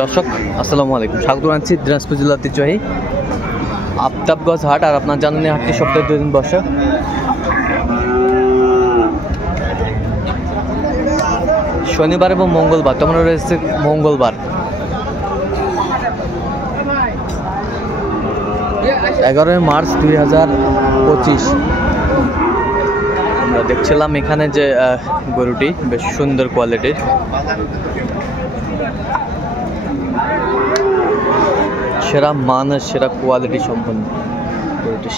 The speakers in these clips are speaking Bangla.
দর্শক আসসালামু আলাইকুম, স্বাগত জানাচ্ছি দিনাজপুর জেলার ঐতিহ্যবাহী আফতাবগঞ্জ হাট। আর আপনার জানেন এই হাটটি সপ্তাহে 2 দিন বসে। শনিবার এবং মঙ্গলবার। তোমরা রয়েছে মঙ্গলবার 11 মার্চ 2025। আমরা দেখছিলাম এখানে যে গরুটি বেশ সুন্দর কোয়ালিটির, সেরা মানের সেরা কোয়ালিটি সম্পন্ন গরুটি।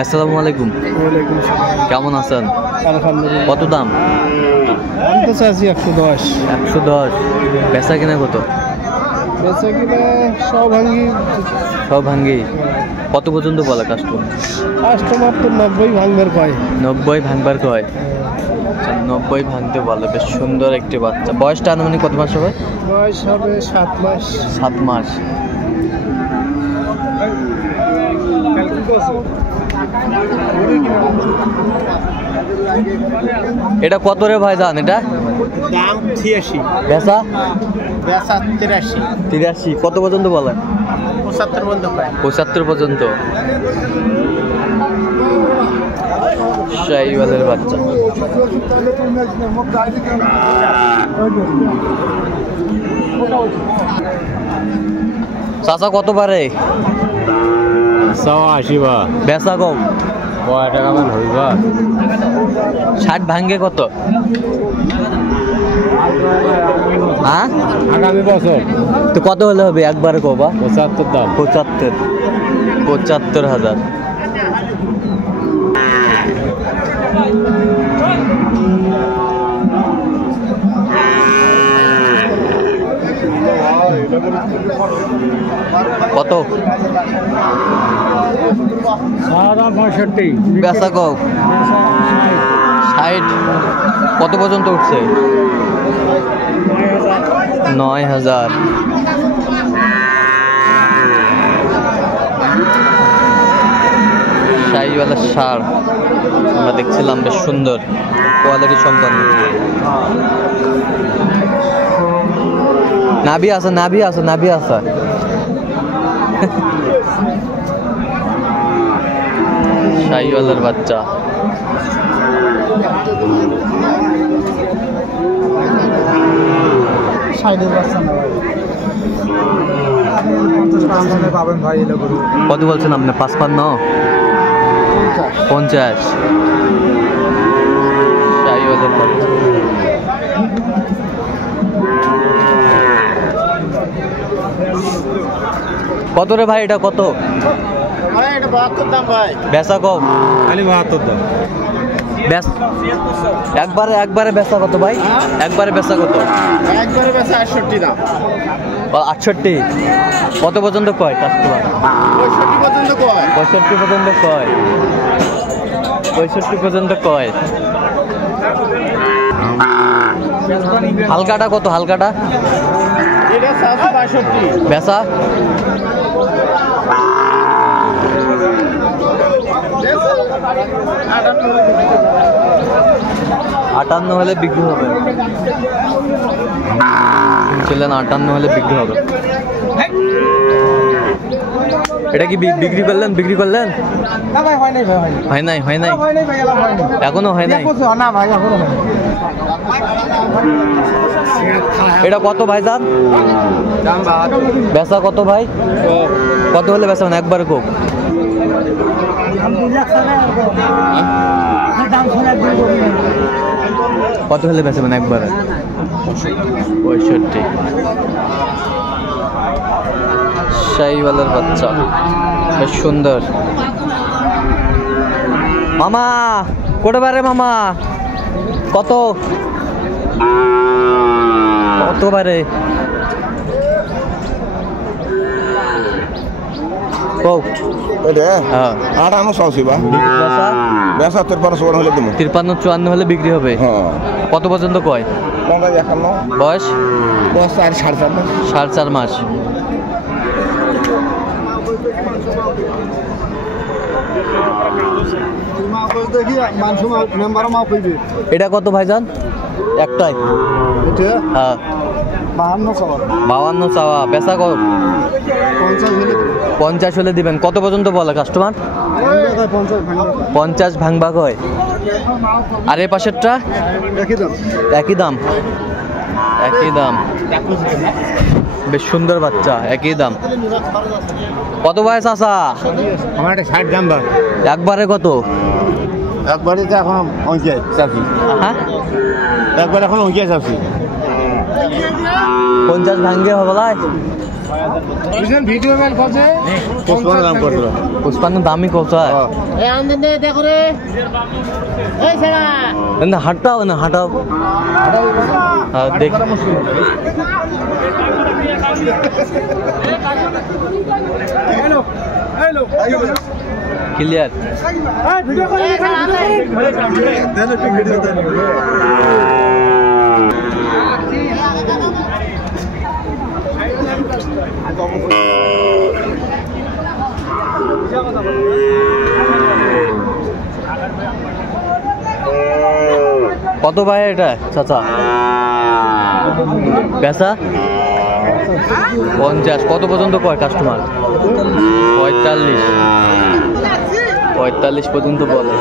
আসসালামু আলাইকুম। কেমন আছেন? আলহামদুলিল্লাহ। কত দাম? আমি তো চাচ্ছি 110। 110। বেচা কিনা কত? বেচা কিনা সব ভাঙ্গি। কত পর্যন্ত বলে কাস্টমার? কাস্টমার তো 90 ভাঙবার কয়। 90 ভাঙবার কয়। 90 ভাঙতে বলে। বেশ সুন্দর একটি বাচ্চা। বয়সটা আনুমানিক কত মাস হবে? বয়স হবে 7 মাস। 7 মাস। এটা কত রে ভাই জান? এটা দাম 86। বেচা 83। 83। কত পর্যন্ত বলে? 75 পর্যন্ত পায়। 75 পর্যন্ত। শাহিওয়ালের বাচ্চা। চাচা কত পারে? 180 বা। বেচা কম? কয় টাকা মান হইবা? 60 ভাঙ্গে কত? হ্যাঁ, আগামী বছর তো কত হলে হবে একবারে কবা? 75 দাম। 75,000। কত? 65। বেচা কম? 60। কত পর্যন্ত উঠছে? 9,000। শাহিওয়ালা ষাঁড় আমরা দেখছিলাম, বেশ সুন্দর কোয়ালিটি সম্পন্ন। নাভি আছে। শাহিওয়ালার বাচ্চা। কত বলছেন আপনি? 55? 50। শাহিওয়ালার বাচ্চা। কত রে ভাই? এটা কত? এটা 72 দাম ভাই। বেচা কম? খালি 72 দাম। একবারে বেচা কত ভাই? একবারে বেচা কত? একবারে বেচা 68 দাম। 68। কত পর্যন্ত কয় কাস্টমার? 65 পর্যন্ত কয়। 65 পর্যন্ত কয়। 65 পর্যন্ত কয়। হালকাটা কত? হালকাটা এটা 62। বেচা? 58 হলে বিক্রি হবে। চলেন 58 হলে বিক্রি হবে। এটা কি বিক্রি করলেন? না ভাই, হয় নাই ভাই। হয় নাই? এখনো হয় নাই? না ভাই, এখনো হয়। এটা কত ভাই জান? দাম 72। বেচা কত ভাই? কত হলে বেচা? একবারে কোক। কত হলে বেচবেন একবারে? 65। শাহিওয়ালার বাচ্চা, বেশ সুন্দর। মামা কোটে পারে? মামা কত পারে? হ্যাঁ, 58 বা। বেচা 53 হলে দেবো। 53-54 হলে বিক্রি হবে। কত পর্যন্ত কয়? 51। বয়স? 4.5 মাস। 4.5 মাস। এটা কত ভাইজান? একটাই? হ্যাঁ 52 চাওয়া, বেচা কত? 50 হলে দিবেন। কত পর্যন্ত বলে কাস্টমার? 50 ভাঙবা কয়। আর এ পাশেরটা? একই দাম। একই দাম, বেশ সুন্দর বাচ্চা, একই দাম। কত বয়স আসা? আমার একটা 60 দাম ভাই। একবারে কত? একবারে তো এখন 50 চাচ্ছি। হ্যাঁ একবার এখন 50 চাচ্ছি। 50 ভাঙ্গে হবে লাই? পুষ্পান্ন দামই কত? হাঁটাও না, হাঁটাও দেখ। ক্লিয়ার। কত ভাই এটা চাচা? পেশা 50। কত পর্যন্ত কয় কাস্টমার? 45 পর্যন্ত বলে।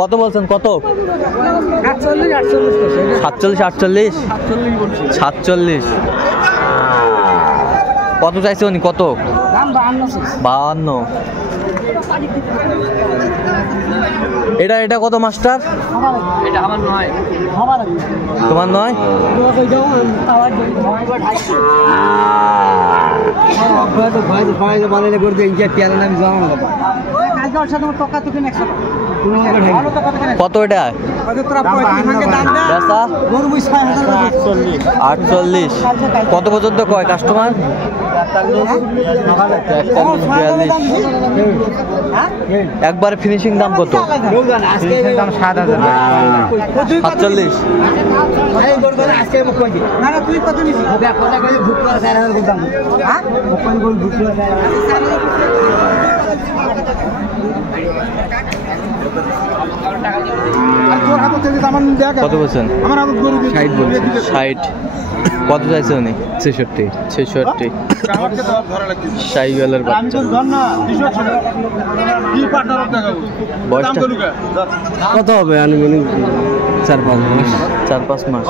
কত বলছেন? কত? 47 48 কত চাইছে উনি? কত? 52। এটা কত মাস্টার? তোমার নয়? কত এটা? 48। কত পর্যন্ত কয় কাস্টমার? 43 একবারে ফিনিশিং দাম কত? 47। কত বলছেন? 60 বলছেন। 60। কত চাইছে উনি? 66। সাইওয়ালের বাচ্চা। বয়সটা কত হবে আনুমানিক? 4-5 মাস। 4-5 মাস।